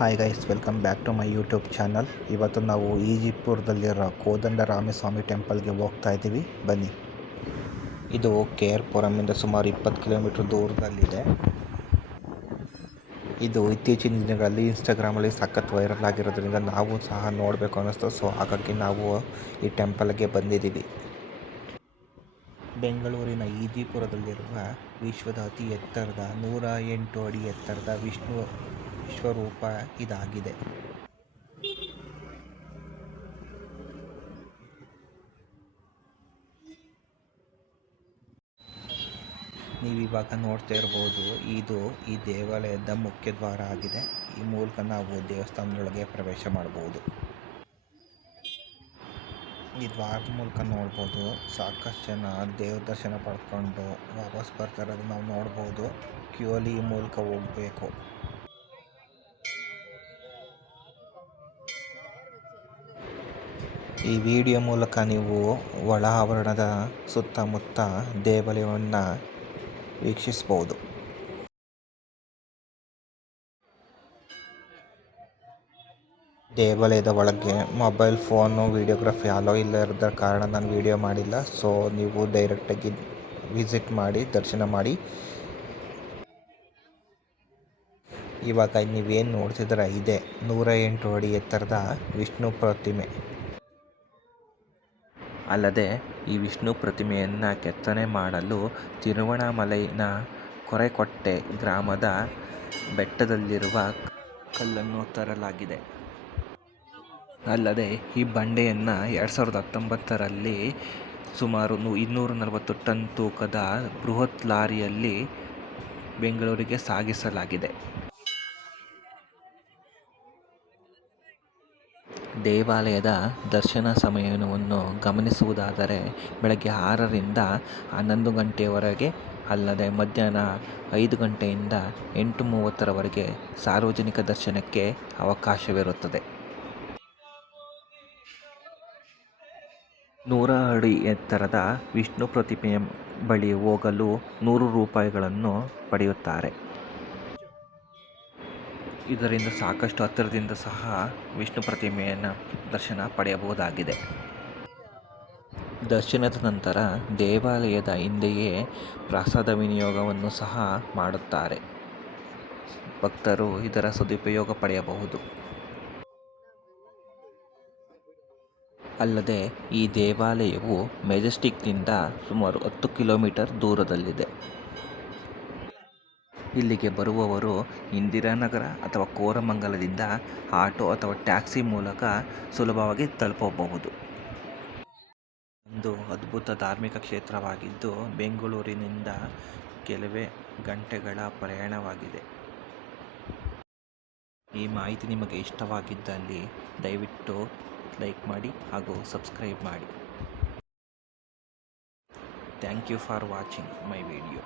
Hi guys, welcome back to my YouTube channel. ಇವತ್ತು ನಾವು ಈಜಿಪುರದಲ್ಲಿರೋ ಕೋದಂಡರಾಮಸ್ವಾಮಿ ಟೆಂಪಲ್ಗೆ ಹೋಗ್ತಾ ಇದ್ದೀವಿ. ಬನ್ನಿ. ಇದು ಕೆ ಆರ್ ಪುರಮಿಂದ ಸುಮಾರು 20 ಕಿಲೋಮೀಟರ್ ದೂರದಲ್ಲಿದೆ. ಇದು ಇತ್ತೀಚಿನ ದಿನಗಳಲ್ಲಿ ಇನ್ಸ್ಟಾಗ್ರಾಮಲ್ಲಿ ಸಖತ್ ವೈರಲ್ ಆಗಿರೋದ್ರಿಂದ ನಾವು ಸಹ ನೋಡಬೇಕು ಅನ್ನಿಸ್ತು. ಸೊ ಹಾಗಾಗಿ ನಾವು ಈ ಟೆಂಪಲ್ಗೆ ಬಂದಿದ್ದೀವಿ. ಬೆಂಗಳೂರಿನ ಈಜಿಪುರದಲ್ಲಿರುವ ವಿಶ್ವದ ಅತಿ ಎತ್ತರದ 108 ಅಡಿ ಎತ್ತರದ ವಿಶ್ವರೂಪ ಇದಾಗಿದೆ. ನೀವಿವಾಗ ನೋಡ್ತಾ ಇರ್ಬೋದು, ಇದು ಈ ದೇವಾಲಯದ ಮುಖ್ಯ ದ್ವಾರ ಆಗಿದೆ. ಈ ಮೂಲಕ ನಾವು ದೇವಸ್ಥಾನದೊಳಗೆ ಪ್ರವೇಶ ಮಾಡಬಹುದು. ಈ ದ್ವಾರದ ಮೂಲಕ ನೋಡ್ಬೋದು, ಸಾಕಷ್ಟು ಜನ ದೇವ್ರ ದರ್ಶನ ಪಡ್ಕೊಂಡು ವಾಪಸ್ ಬರ್ತಾ ಇರೋದು ನಾವು ನೋಡ್ಬೋದು. ಕ್ಯೂ ಅಲ್ಲಿ ಈ ಮೂಲಕ ಹೋಗಬೇಕು. ಈ ವಿಡಿಯೋ ಮೂಲಕ ನೀವು ಒಳ ಆವರಣದ ಸುತ್ತಮುತ್ತ ದೇವಾಲಯವನ್ನು ವೀಕ್ಷಿಸಬಹುದು. ದೇವಾಲಯದ ಒಳಗೆ ಮೊಬೈಲ್ ಫೋನು ವಿಡಿಯೋಗ್ರಫಿ ಅಲೋ ಇಲ್ಲದ ಕಾರಣ ನಾನು ವಿಡಿಯೋ ಮಾಡಿಲ್ಲ. ಸೊ ನೀವು ಡೈರೆಕ್ಟಾಗಿ ವಿಸಿಟ್ ಮಾಡಿ ದರ್ಶನ ಮಾಡಿ. ಇವಾಗ ನೀವೇನು ನೋಡ್ತಿದ್ದೀರ, ಇದೆ 108 ಅಡಿ ಎತ್ತರದ ವಿಷ್ಣು ಪ್ರತಿಮೆ. ಅಲ್ಲದೆ ಈ ವಿಷ್ಣು ಪ್ರತಿಮೆಯನ್ನು ಕೆತ್ತನೆ ಮಾಡಲು ತಿರುವಣ್ಣಾಮಲೈನ ಕೊರೆಕೊಟ್ಟೆ ಗ್ರಾಮದ ಬೆಟ್ಟದಲ್ಲಿರುವ ಕಲ್ಲನ್ನು ತರಲಾಗಿದೆ. ಅಲ್ಲದೆ ಈ ಬಂಡೆಯನ್ನು 2019ರಲ್ಲಿ ಸುಮಾರು 240 ಟನ್ ತೂಕದ ಬೃಹತ್ ಲಾರಿಯಲ್ಲಿ ಬೆಂಗಳೂರಿಗೆ ಸಾಗಿಸಲಾಗಿದೆ. ದೇವಾಲಯದ ದರ್ಶನ ಸಮಯವನ್ನು ಗಮನಿಸುವುದಾದರೆ ಬೆಳಗ್ಗೆ 6ರಿಂದ 11 ಗಂಟೆಯವರೆಗೆ, ಅಲ್ಲದೆ ಮಧ್ಯಾಹ್ನ 5 ಗಂಟೆಯಿಂದ 8:30ರವರೆಗೆ ಸಾರ್ವಜನಿಕ ದರ್ಶನಕ್ಕೆ ಅವಕಾಶವಿರುತ್ತದೆ. 100 ಅಡಿ ಎತ್ತರದ ವಿಷ್ಣು ಪ್ರತಿಮೆಯ ಬಳಿ ಹೋಗಲು 100 ರೂಪಾಯಿಗಳನ್ನು ಪಡೆಯುತ್ತಾರೆ. ಇದರಿಂದ ಸಾಕಷ್ಟು ಹತ್ತಿರದಿಂದ ಸಹ ವಿಷ್ಣು ಪ್ರತಿಮೆಯನ್ನು ದರ್ಶನ ಪಡೆಯಬಹುದಾಗಿದೆ. ದರ್ಶನದ ನಂತರ ದೇವಾಲಯದ ಹಿಂದೆಯೇ ಪ್ರಸಾದ ವಿನಿಯೋಗವನ್ನು ಸಹ ಮಾಡುತ್ತಾರೆ. ಭಕ್ತರು ಇದರ ಸದುಪಯೋಗ ಪಡೆಯಬಹುದು. ಅಲ್ಲದೆ ಈ ದೇವಾಲಯವು ಮೆಜೆಸ್ಟಿಕ್ನಿಂದ ಸುಮಾರು 10 ಕಿಲೋಮೀಟರ್ ದೂರದಲ್ಲಿದೆ. ಇಲ್ಲಿಗೆ ಬರುವವರು ಇಂದಿರಾನಗರ ಅಥವಾ ಕೋರಮಂಗಲದಿಂದ ಆಟೋ ಅಥವಾ ಟ್ಯಾಕ್ಸಿ ಮೂಲಕ ಸುಲಭವಾಗಿ ತಲುಪಬಹುದು. ಒಂದು ಅದ್ಭುತ ಧಾರ್ಮಿಕ ಕ್ಷೇತ್ರವಾಗಿದ್ದು ಬೆಂಗಳೂರಿನಿಂದ ಕೆಲವೇ ಗಂಟೆಗಳ ಪ್ರಯಾಣವಾಗಿದೆ. ಈ ಮಾಹಿತಿ ನಿಮಗೆ ಇಷ್ಟವಾಗಿದ್ದಲ್ಲಿ ದಯವಿಟ್ಟು ಲೈಕ್ ಮಾಡಿ ಹಾಗೂ ಸಬ್ಸ್ಕ್ರೈಬ್ ಮಾಡಿ. Thank you for watching my video.